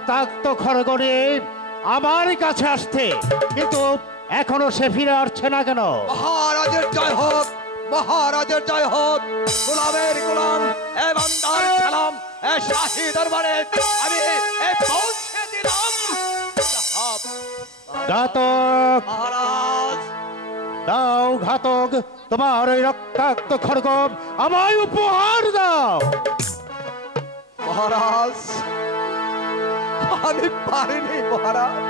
রক্তাক্ত খড়গ নিয়ে আমার কাছে আসছে, কিন্তু এখনো সে ফিরে আসছে না কেন? মহারাজের জয় হোক, মহারাজের জয় হোক। গোলামের গোলাম এ বান্দার সালাম এ শাহী দরবারে আমি পৌঁছে দিলাম। ঘাতক মহারাজ, দাও ঘাতক, তোমার ওই রক্তাক্ত খড়গ আমায় উপহার দাও। মহারাজ আমি পারিনি মহারাজ,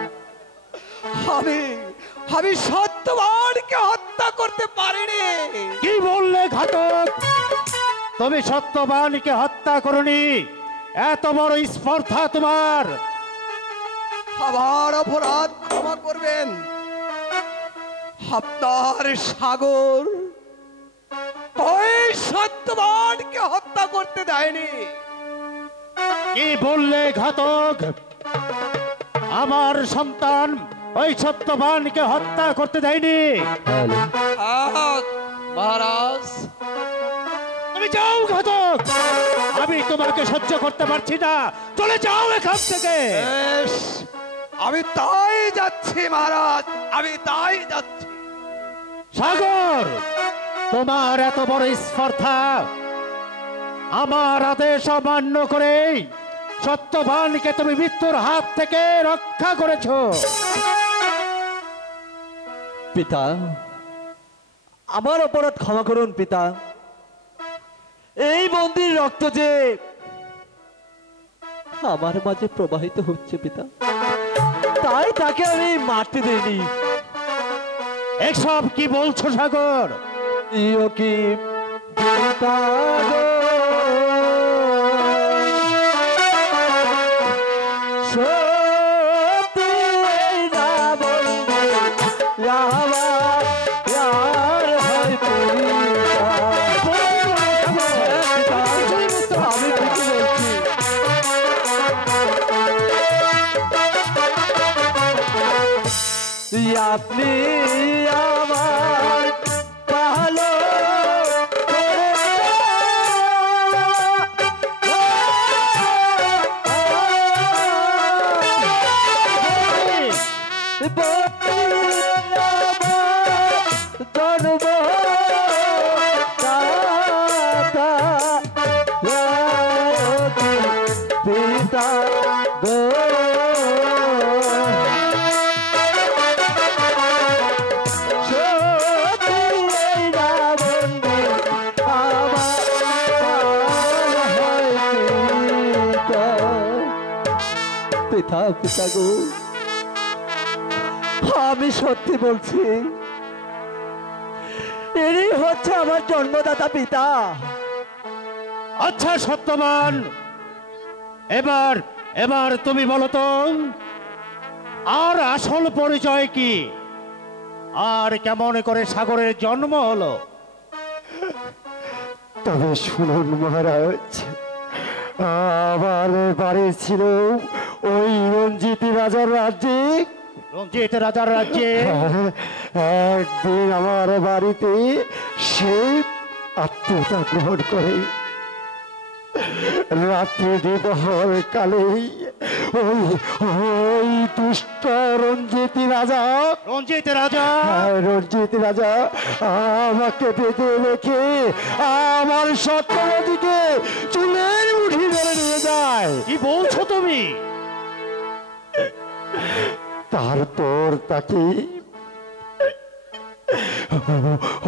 আমি সত্যবানকে হত্যা করতে পারিনি। কি বললে ঘাতক? তুমি সত্যবানকে হত্যা করনি? এত বড় স্পর্ধা তোমার? আমার অপরাধ ক্ষমা করবেন। আপনার সাগর ওই সত্যবানকে হত্যা করতে দেয়নি। কি বললে ঘাতক? আমার সন্তান ওই সত্যবানকে হত্যা করতে দেয়নি? মহারাজ তুমি যাও ঘাতক, আমি তোমাকে সহ্য করতে পারছি না, চলে যাও এখান থেকে। বেশ, আমি তাই যাচ্ছি মহারাজ, আমি তাই যাচ্ছি। সাগর, তোমার এত বড় স্পর্ধা! আমার আদেশ অমান্য করে সত্যবানকে তুমি মৃত্যুর হাত থেকে রক্ষা করেছো। পিতা, আমার অপরাধ ক্ষমা করুন পিতা। এই বন্দির রক্ত যে আমার মাঝে প্রবাহিত হচ্ছে পিতা, তাই তাকে আমি মারতে দিইনি। এসব কি বলছো সাগর? ইও কি পিতা গো, সত্যি এই না বললে আমার প্যার হয় পিতা। আমি কিছু বলছি। আপনি আমার ভালো জন্ম পিতা গো, পিতা পিতা গো, আমি সত্যি বলছি, এরই হচ্ছে আমার জন্মদাতা পিতা। আচ্ছা সত্যবান, এবার এবার তুমি বলো তো, আর আসল পরিচয় কি? আর কেমন করে সাগরের জন্ম হলো? তবে শুনুন মহারাজ, আমার বাড়ি ছিল ওই রঞ্জিত রাজার রাজ্যে। রঞ্জিত রাজার রাজ্যে? একদিন আমার বাড়িতে সেই আত্মীয়তা গ্রহণ করে রাত্রি দিবহর কালে ওই দুষ্ট রঞ্জিত রাজা আমাকে বেঁধে রেখে আমার সত্যবতীকে চুলের মুঠি ধরে নিয়ে যায়। কি বলছো তুমি? তারপর তাকে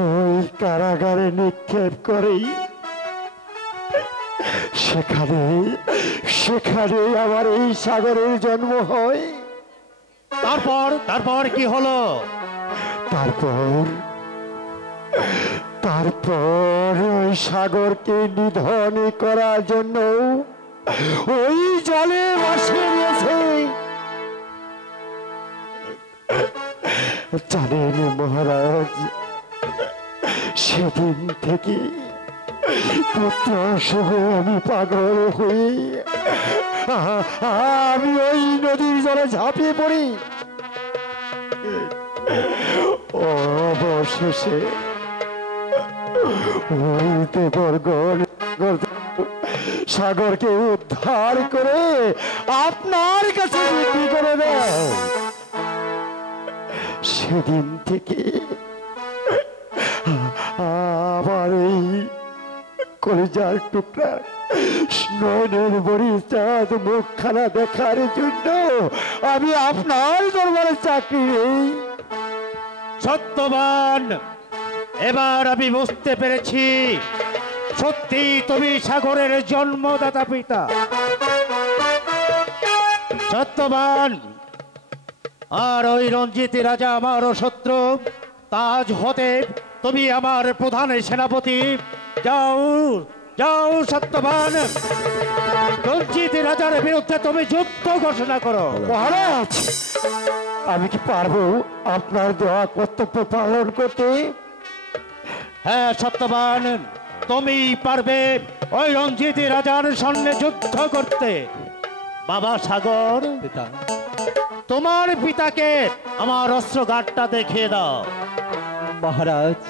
ওই কারাগারে নিক্ষেপ করে। সেখানে আমার এই সাগরের জন্ম হয়। তারপর কি হলো? তারপর ওই সাগরকে নিধন করার জন্য ওই জলে ভাসিয়ে দিয়েছে। জানেন মহারাজ, সেদিন থেকে পুত্র শুভে আমি পাগল হয়ে আমি ওই নদীর জলে ঝাঁপিয়ে পড়ি। অবশেষে ওই দেবরগণ সাগরকে উদ্ধার করে আপনার কাছে বিক্রি করে দাও। সেদিন থেকে আমার এই কলিজার টুকরা নয়নের বরিশাদ মুখখানা দেখার জন্য আমি আপনার দরবারে চাকরি নেই। সত্যবান, এবার আমি বুঝতে পেরেছি সত্যি তুমি সাগরের জন্মদাতা পিতা। সত্যবান, আর ওই রঞ্জিত রাজা আমারও শত্রু। তাজ হতে তুমি আমার প্রধান সেনাপতি। যাও যাও সত্যবান, রঞ্জিত রাজার বিরুদ্ধে তুমি যুদ্ধ ঘোষণা করো। মহারাজ, আমি কি পারবো আপনার দেওয়া কর্তব্য পালন করতে? হ্যাঁ সত্যবান, তুমি পারবে ওই রঞ্জিত রাজার সামনে যুদ্ধ করতে। বাবা সাগর, পিতা, তোমার পিতাকে আমার অস্ত্রঘাটটা দেখিয়ে দাও। মহারাজ,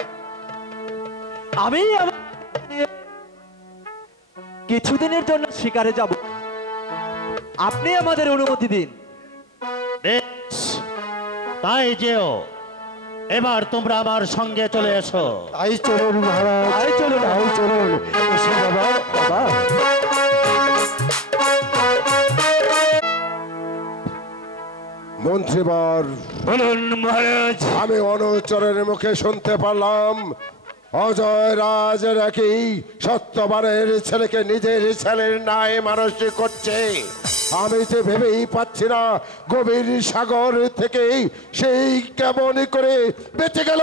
আমি কিছুদিনের জন্য শিকারে যাব, আপনি আমাদের অনুমতি দিন। বেশ, তাই যেও। এবার তোমরা আমার সঙ্গে চলে এসো। তাই চলুন মহারাজ, তাই চলুন। তাই চলুন। এসো বাবা। বাবা, মন্ত্রীবর, বলুন মহারাজ। আমি অনুচরের মুখে শুনতে পারলাম অজয় রাজ নাকি সত্যবানের ছেলেকে নিজের ছেলের ন্যায় মানুষ করছে। আমি যে ভেবেই পাচ্ছি না গভীর সাগর থেকে সেই কেমন করে বেঁচে গেল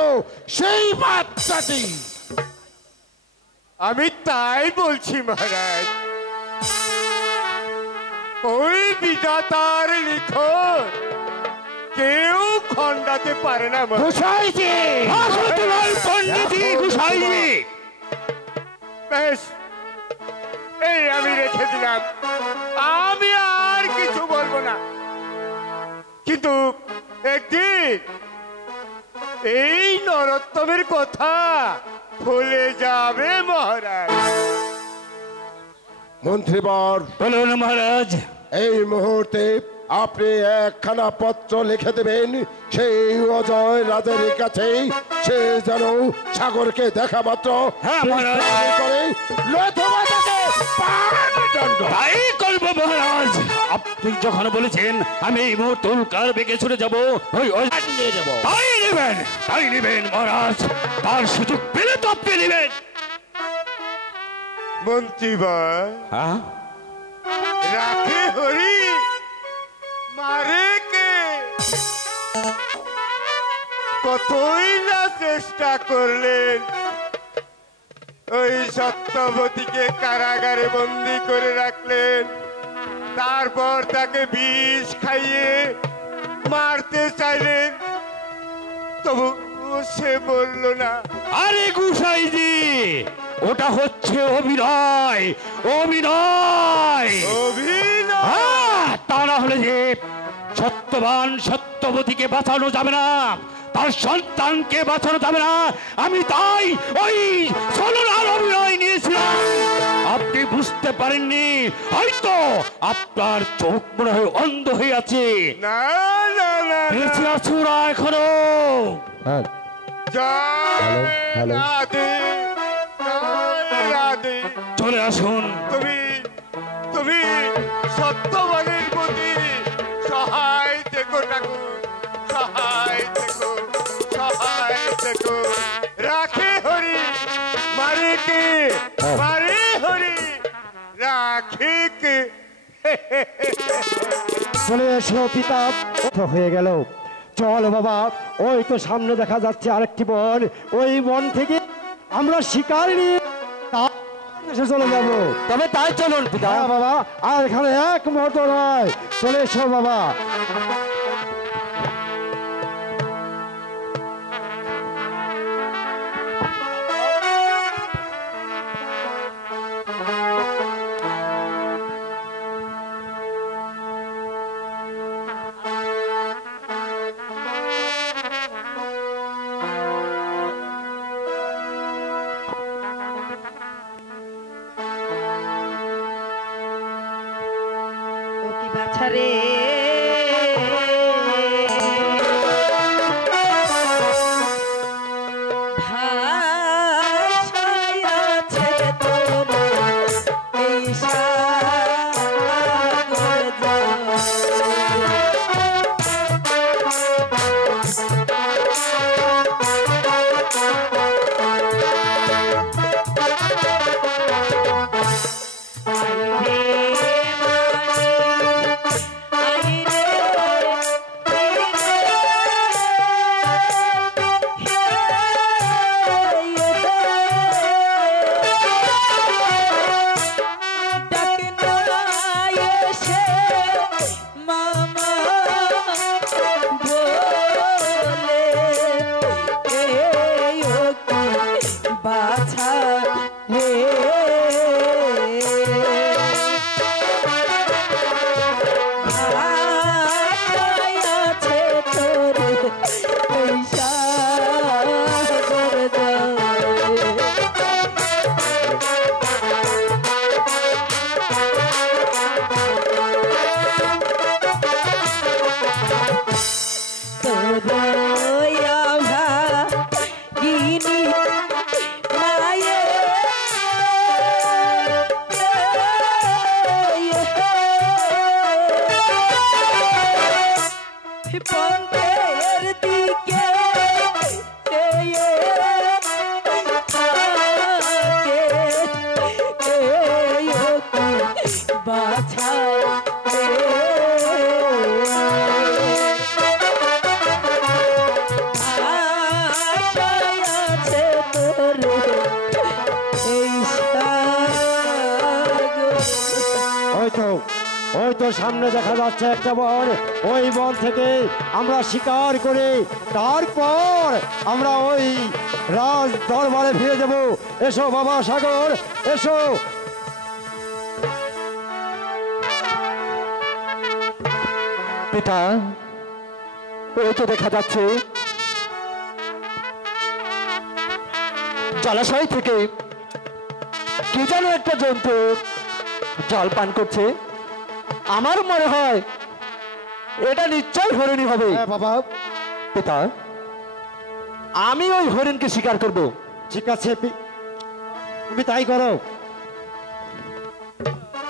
সেই বাচ্চাটি। আমি তাই বলছি মহারাজ, ওই বিধাতার লিখন কেউ খণ্ডাতে পারে না মহারাজ। গুসাইজি, পণ্ডিতি গুসাইজি। বেশ, এই আমি রেখে দিলাম, আমি আর কিছু বলবো না। কিন্তু একদিন এই নরোত্তমের কথা ভুলে যাবে মহারাজ। মন্ত্রীবর, বলুন মহারাজ। এই মুহূর্তে আপনি একখানা পত্র লিখে দেবেন সেই অজয় রাজের কাছে, সে যেন সাগরকে দেখা মাত্র হ্যাঁ মহারাজ। করে নতুবা তাকে প্রাণদণ্ড। তাই করব মহারাজ। আপনি যখন বলেছেন আমি এই মুহূর্তে উল্কার বেগে ছুটে যাবো, নিয়ে যাবো। তাই নেবেন মহারাজ। তার সুযোগ পেলে তো আপনি নেবেন। মন্ত্রীবর, হ্যাঁ, রাখে হরি মারে কে, কতই না চেষ্টা করলেন ওই সত্যবতীকে কারাগারে বন্দি করে রাখলেন, তারপর তাকে বিষ খাইয়ে মারতে চাইলেন, তবু সে বলল না। আরে গুসাইজি, ওটা হচ্ছে অভিনয়। অভিনয়, অভিনয়? হ্যাঁ, তা না হলে যে সত্যবান সত্যবতীকে বাঁচানো যাবে না, তার সন্তানকে বাঁচানো যাবে না। আমি তাই ওই ছলনার অভিনয় নিয়েছিলাম। আপনি বুঝতে পারেননি, হয়তো আপনার চোখ মনে হয় অন্ধ হয়ে আছে। না না না, বেঁচে আছো না এখনো? হ্যাঁ, জয় হ্যালো। রাধে, জয় রাধে। চলে আসুন। তুমি সত্যবানের প্রতি সহায় থেকো ঠাকুর, সহায় থেকো, সহায় থেকো। রাখে হরি মারে কে, মারে হরি রাখে কে। চলে এসো পিতা। হয়ে গেল। চল বাবা, ওই তো সামনে দেখা যাচ্ছে আরেকটি বন। ওই বন থেকে আমরা শিকার নিয়ে এসে চলে যাবো। তবে তাই চলুন পিতা। হ্যাঁ বাবা, আর এখানে এক মুহূর্ত নয়। চলে এসো বাবা। কি বাছারে ভাষায় আছে তোর এই সাগর জল। পন্থের দিকে বাছা আছে তোর এই ওই তো সামনে দেখা যাচ্ছে একটা বন। ওই বন থেকে আমরা শিকার করে তারপর আমরা ওই রাজ দরবারে ফিরে যাব। এসো বাবা সাগর, এসো। পিতা, ওই তো দেখা যাচ্ছে জলাশয় থেকে কি যেন একটা জন্তু জল পান করছে। আমার মনে হয় এটা নিশ্চয় হরিণী হবে। হ্যাঁ বাবা। পিতা, আমি ওই হরিণকে শিকার করব। ঠিক আছে, তুমি তাই করো।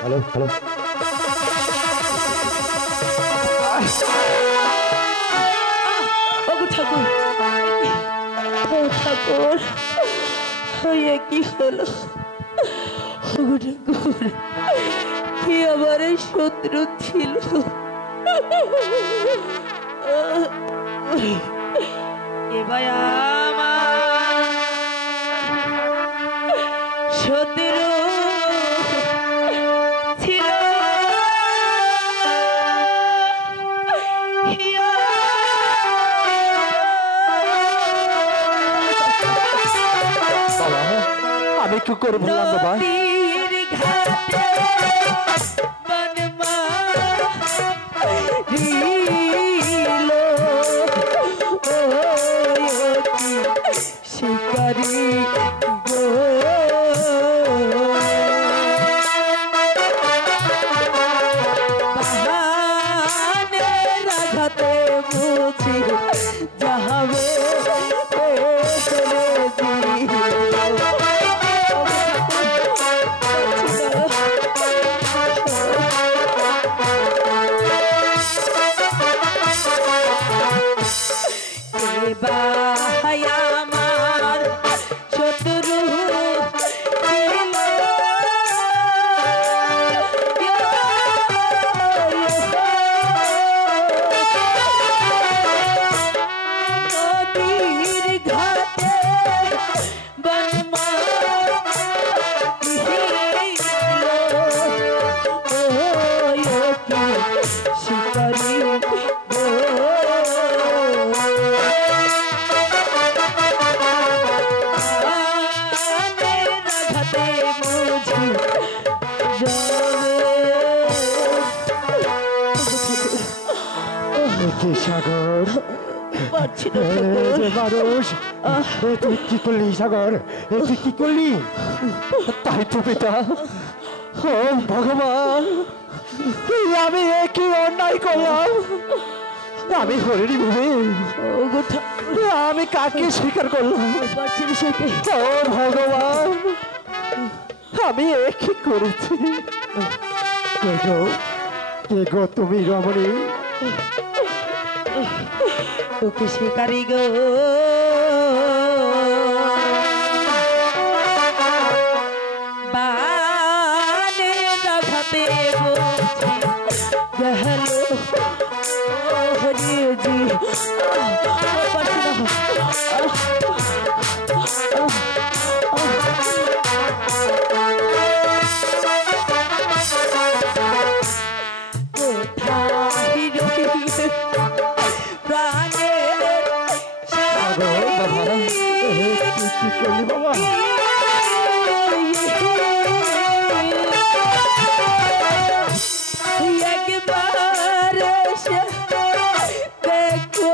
হ্যালো হ্যালো, ঠাকুর, ও ঠাকুর, এ কি হলো? ঠাকুর, কি আমার এই শত্রু ছিল? এবার আমার শত্রু ছিল। আমি কি করে বললাম বাবা? নদীর ঘাটে বনমা দিল শিকারি গো। বাহানের আঘাতে বুঝি যাহাবে আমার শত্রু নদীর ঘাটে বনমা শিকারি সাগর, মানুষ তুই কি করলি? সাগর, তুই কি করলি? তাই তো পিতা। ও ভগবান, আমি একই অন্যায় করলাম। আমি হরিণী ভূমি, ওগো ঠাকুর, আমি কাকে স্বীকার করলাম? পারছি না সইতে। ও ভগবান, আমি একই করেছি। কে গো, কে গো তুমি রমণী? ওকে শিকারি গো, বানে রাধাতে বলছি গেল হরে জি। পারছি কি করলি বাবা? একবার এসে দেখো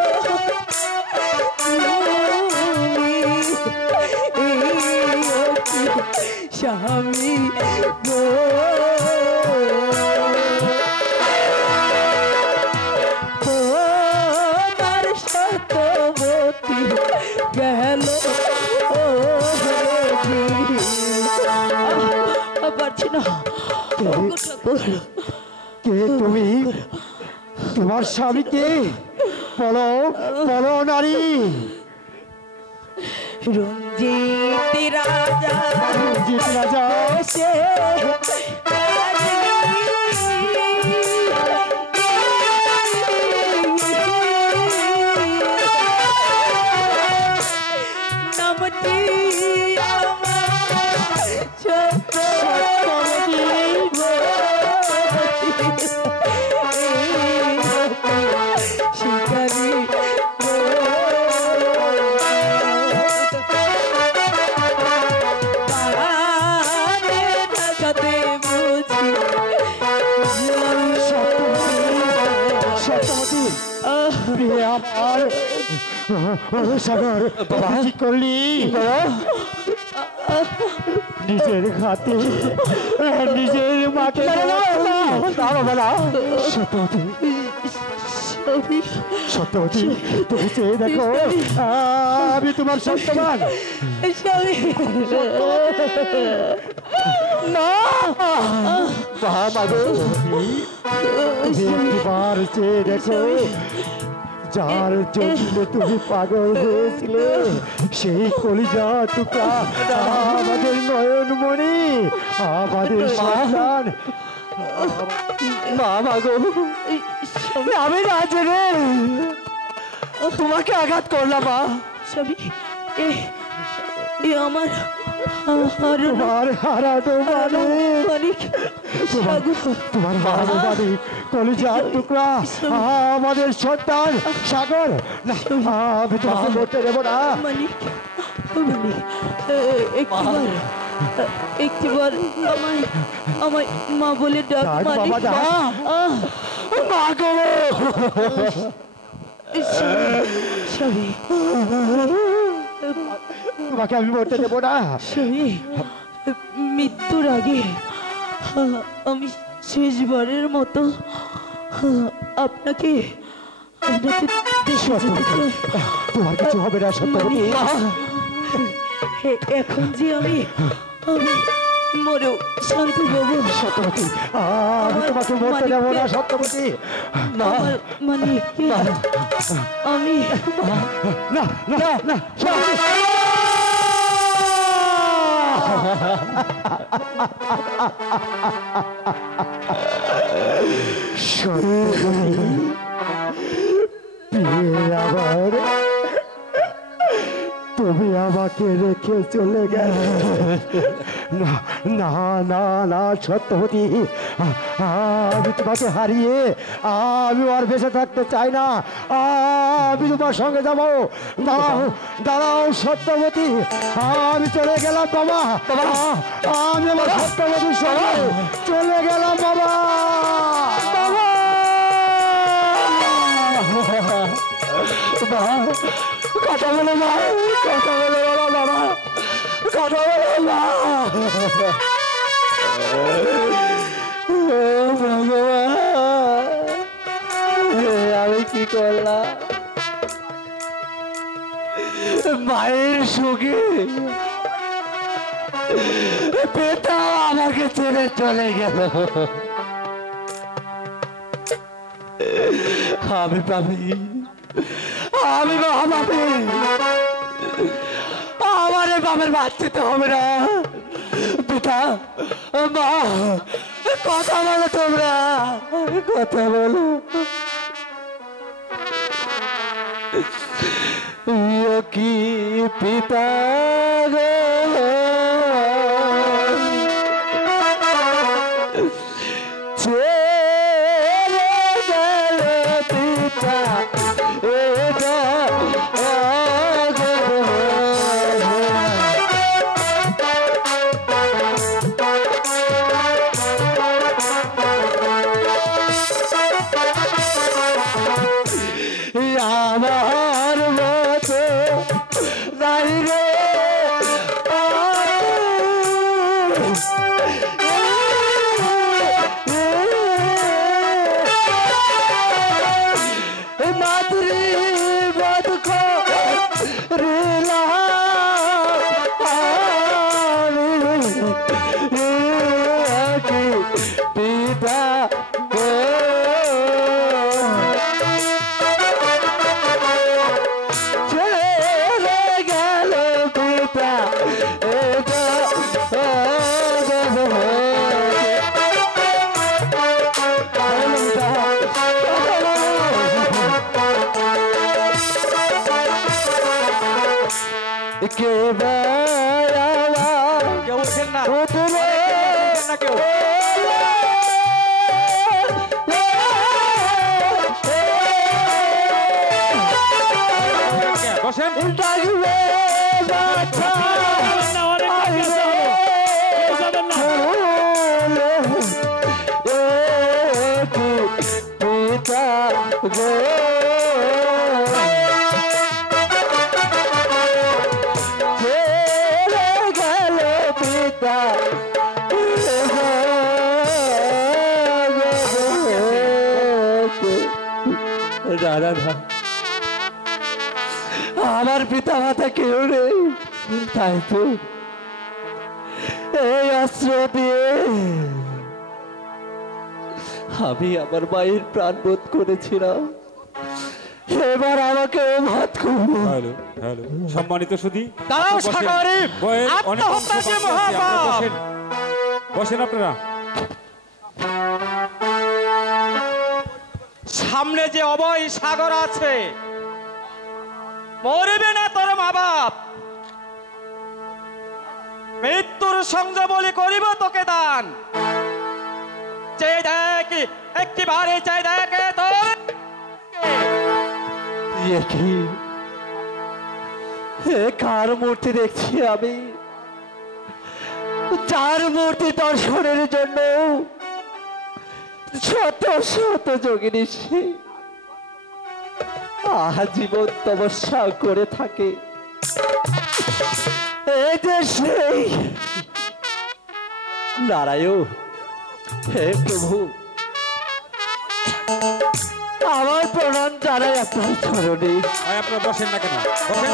স্বামী গো, তোমার সতবতী গেল পারছি না। কে তুমি? তোমার স্বামী কে? বলো বলো নারী। রঞ্জিত রাজা, রঞ্জিত রাজা এসে নামটি আমার সত্যবতী শিকারি সাগর, কি করলি? নিজের হাতে নিজের মাকে সত্যবতী, সত্যবতী তুমি চেয়ে দেখো, আমি তোমার সত্যবান। না একবার চেয়ে দেখো, যার জন্য তুমি পাগল হয়েছিলে সেই কলিজা টুকরা আমাদের নয়নমণি, আমাদের সন্তান। মা মাগো, আমি না জেনে তোমাকে আঘাত করলাম মা। সবই আমার তোমার হারানো মানিক, তোমার হারানো মানিক, কলিজার টুকরা আমাদের সন্তান সাগর। না, আমি তোমাকে বলতে দেবো না। মানিক, মানিক, একটিবার আমায় আমায় মা বলে ডাক। মানিক, মা গো, সবই তোমাকে আমি বলতে দেবো না। সবই মৃত্যুর আগে আমি শেষবারের মতো আপনাকে দেখে যেতে চাই। তোমার কিছু হবে না সত্যবতী। এখন যে আমি মরেও শান্তি পাবো। সত্যবতী, আমি তোমাকে বলতে দেবো না সত্যবতী। না মানে আমি না না না আবার তুমি আমাকে রেখে চলে গেলে। না না না না সত্যবতী, আমি তোমাকে হারিয়ে আমি আর বেঁচে থাকতে চাই না। আমি তোমার সঙ্গে যাবো। দাঁড়াও দাঁড়াও সত্যবতী, আমি চলে গেলাম বাবা। আমি আমার সত্যবতীর সঙ্গে চলে গেলাম বাবা। কথা বলো মা, কথা বলো বাবা, কথা বলো মা। ভগবান কি করলাম? মায়ের সুখে পিতা আমাকে ছেড়ে চলে গেল। আমি পাবি, আমি মহাপাপী। আমার বাবার বাঁচতে হবে না। পিতা, মা, কথা বলো, তোমরা কথা বলো। কি পিতা গো, ছেড়ে গেল পিতা আমার মতো নাই রে মাতৃ বধ রেলা পিতা কে কেউ ওঠেন না, কেউ বসেন। ডাকবে বাছা পিতা গো, গেল পিতা রাধা। আমার পিতা মাতা কেউ নেই, তাই তো এই অস্ত্র দিয়ে আমি আমার মায়ের প্রাণ বোধ করেছিলাম। এবার আমাকে ভাত করবো। হ্যালো হ্যালো, সম্মানিত সুধী, দাঁড়াও বসেন। সাগরে, বয়ের অনেক অংশ আত্মহত্যা যে বাকি আছে, আপনারা মহাপাপ। বসেন। বসেন আপনারা। সামনে যে অভয় সাগর আছে, মরবে না তোর মা বাপ, মৃত্যুর সঙ্গে বলি করিব তোকে দান। চেয়ে দেখ, একটিবারে চেয়ে দেখ তোর কার মূর্তি দেখছি আমি, যার মূর্তি দর্শনের জন্য শত শত যোগিনী আজীবন তপস্যা করে থাকে। এই যে সেই নারায়ণ, হে প্রভু, আমার প্রণাম জানাই আপনার চরণে। আপনারা বসেন না কেন? বসেন,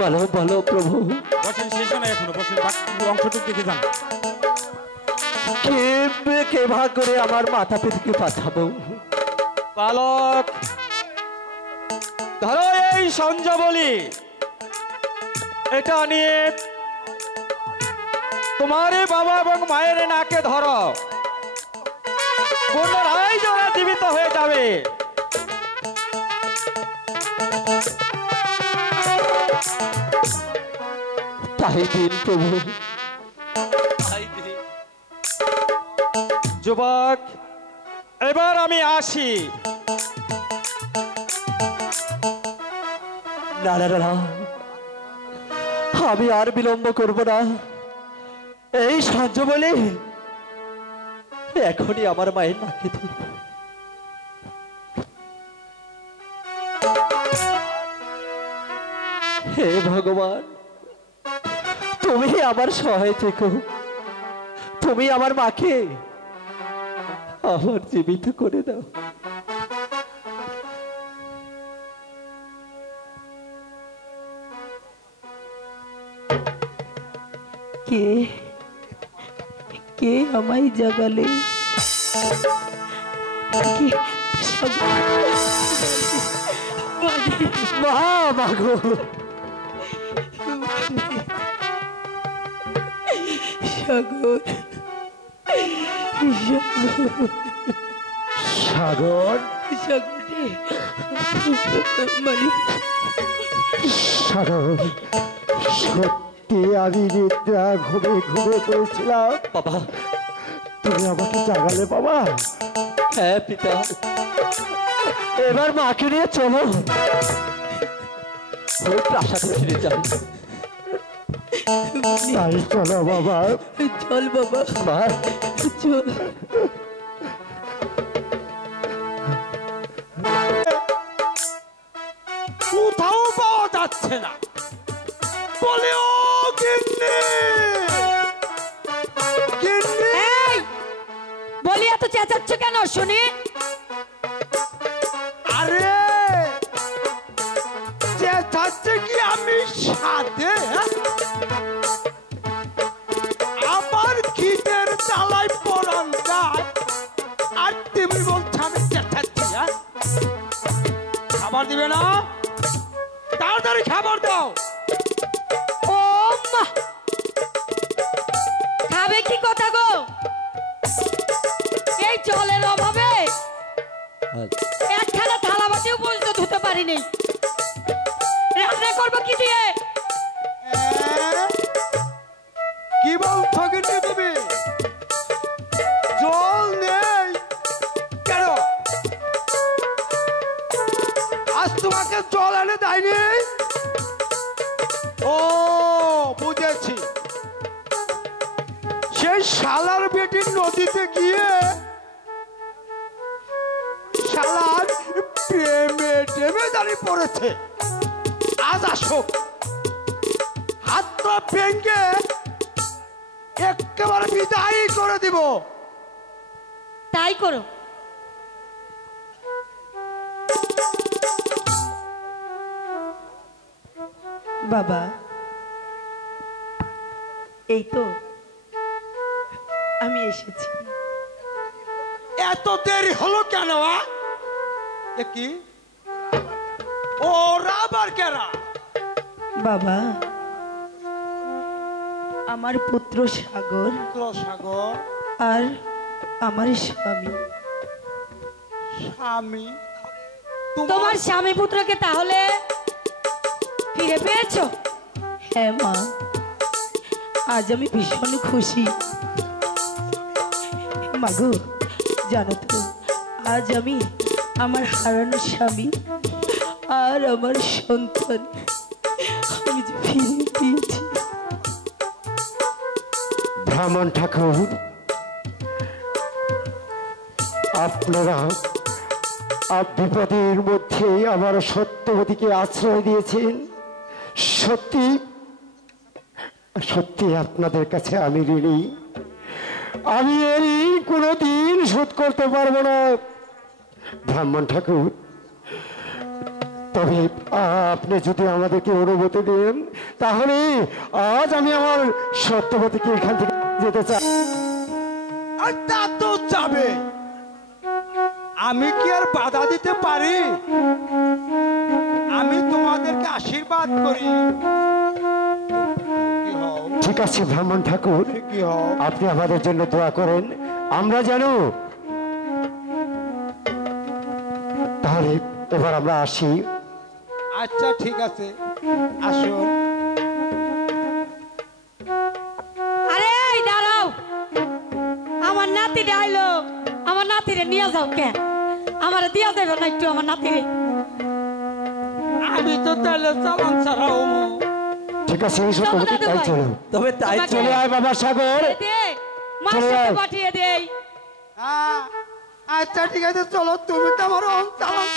বলো বলো প্রভু। বসেন, শেষ হয় না এখনো, বসেন, বাকি অংশটুকু দেখে যান। কে ভাগ করে আমার মাথা পিঠকে পাঠাবো? বালক, ধরো এই সঞ্জবলি, এটা নিয়ে তোমারই বাবা এবং মায়ের নাকে ধরো, পুনরায় যারা জীবিত হয়ে যাবে। তাই দিন প্রভু। যুবক, এবার আমি আসি। না না না, আমি আর বিলম্ব করব না। এই সাহায্য বলে এখনই আমার মায়ের নাকে ধরব। হে ভগবান, তুমি আমার সহায় থেকো। তুমি আমার মাকে আমার জীবিত করে দাও। কে কে আমায় জাগালে? কে? মা মাগো সাগর, সাগর সাগরে মানে সাগর, সত্যি আমি নিদ্রা ঘুমে ঘুমে করেছিলাম। বাবা। তুমি আমাকে জাগালে বাবা। হ্যাঁ পিতা, এবার মাকে নিয়ে চলো, ওই প্রাসাদে ফিরে যাই। তাই চলো বাবা। চল বাবা, মা চল। কোথাও পাওয়া যাচ্ছে না। বলে ও গিন্নি, গিন্নি, এই বলি এত চেঁচাচ্ছ কেন শুনি? আরে চেঁচাচ্ছে কি আমি সাথে? আমার খিদের জ্বালায় পড়ান যায় আর তুমি বলছো আমি চেঁচাচ্ছি? খাবার দিবে না? তাড়াতাড়ি খাবার দাও। ও মা, খাবে কি কথা গো? এই জলের অভাবে একখানা থালা বাটিও পর্যন্ত ধুতে পারিনি। রান্না করবো কি দিয়ে? কি বলছো কিন্তু তুমি? জল নেই কেন? আজ তোমাকে জল এনে দেয়নি? ও বুঝেছি, সেই শালার বেটির নদীতে গিয়ে শালার প্রেমে টেমে দাঁড়িয়ে পড়েছে। আজ আসুক, হাতটা ভেঙে একেবারে বিদায় করে দিব। তাই করো। বাবা, এই তো আমি এসেছি। এত দেরি হলো কেন? এ কি ওরা আবার কেনা? বাবা, আমার পুত্র সাগর সাগর আর আমার স্বামী। স্বামী? তোমার স্বামী পুত্রকে তাহলে ফিরে পেয়েছো? হ্যাঁ মা, আজ আমি ভীষণ খুশি। মাগো, জানো তো আজ আমি আমার হারানো স্বামী আর আমার সন্তান আমি যে ফিরে পেয়েছি। ব্রাহ্মণ ঠাকুর, আপনারা বিপদের মধ্যে আমার সত্যবতীকে আশ্রয় দিয়েছেন। সত্যি সত্যি আপনাদের কাছে আমি ঋণী। আমি এর ঋণ কোনোদিন শোধ করতে পারবো না ব্রাহ্মণ ঠাকুর। তবে আপনি যদি আমাদেরকে অনুমতি দেন তাহলে আজ আমি আমার সত্যবতীকে এখান থেকে যেতে চাই। আর তা তো যাবে, আমি কি আর বাধা দিতে পারি? আমি তোমাদেরকে আশীর্বাদ করি। ঠিক আছে ব্রাহ্মণ ঠাকুর, আপনি আমাদের জন্য দোয়া করেন, আমরা জানো। তাহলে এবার আমরা আসি। আচ্ছা ঠিক আছে, আসুন। আরে এই দাঁড়াও, আমার নাতি ডাইলো, আমার নাতিরে নিয়ে যাও। কে আমার দিয়া দেবে না একটু আমার নাতিরে? আমি তো তাহলে চালান ছাড়াও। ঠিক আছে, এই সত্যবতী তাই চলো। তবে তাই চলে আয় বাবা সাগর, দে মার চলে সাথে আয়। পাঠিয়ে দেই। আচ্ছা ঠিক আছে, চলো। তুমি তো আমার চালান